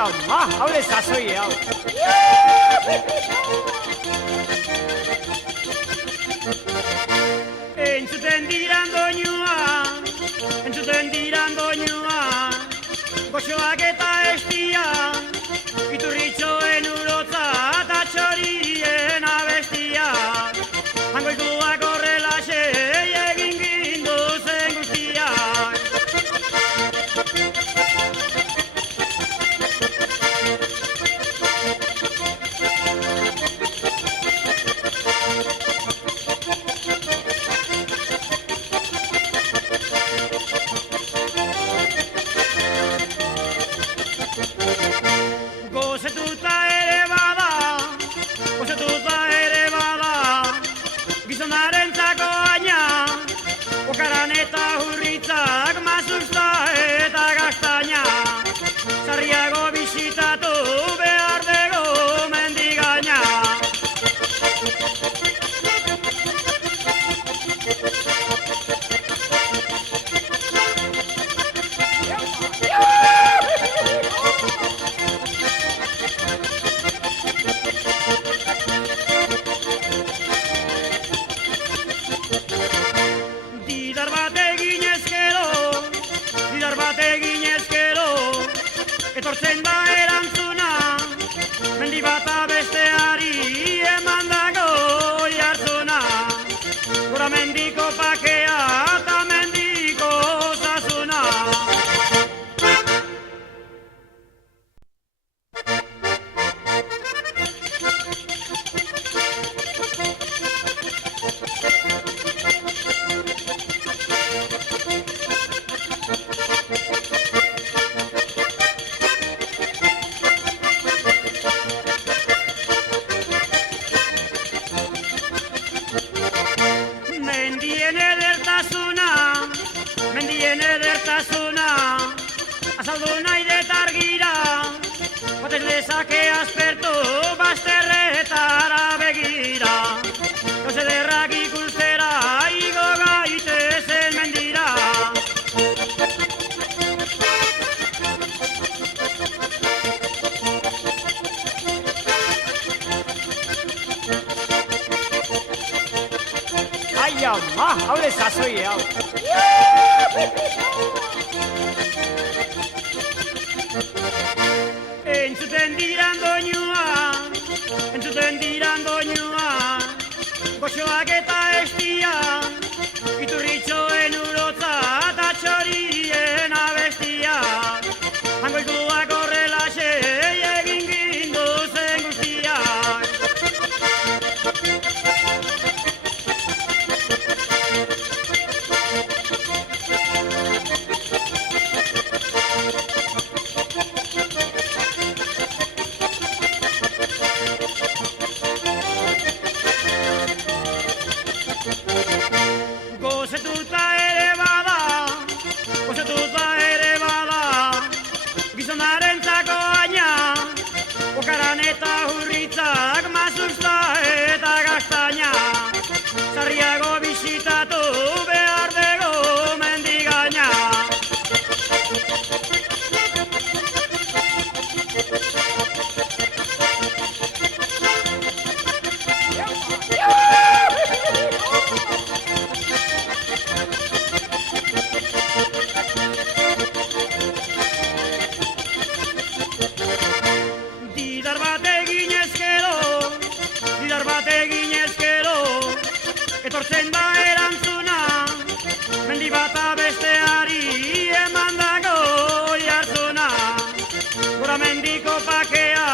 ama, haure sasoi hau. Entzuten diran doinua, goxoak eta estia, iturritxoen urotza eta txorien abestia. Hangoituak horrelaxe egin ginduzen guztiak. Gozetuta ere bada, gizonarentzako aina, okaran eta hurritzak, mazuzta eta gaztaina. Sarriago bisitatu behar dugu mendigaina. Didar bat egin ezkero, etortzen da erantzuna, mendi bata besteari emandago jartzuna. Gora mendiko pakea eta mendiko osasuna. Mendien edertasuna, azaldu nahi detargira, batez lezake aspertu bazterretara begira. Gauz ederrak ikustera, igo gaitezen mendira. Ai ama, haure sasoi hau. Entzuten diran doinua, goxoak eta estia, iturritxoen urotza eta txorien abestia. Hangoituak horrelaxe egin ginduzen guztiak. Gozetuta ere bada, gizonarentzako aina, okaran eta hurritzak, mazuzta eta gaztaina. Sarriago bisitatu behar dugu mendigaina. Didar bat egin ezkero, etortzen da erantzuna, mendi bata besteari emandago jartzuna. Gora mendiko pakea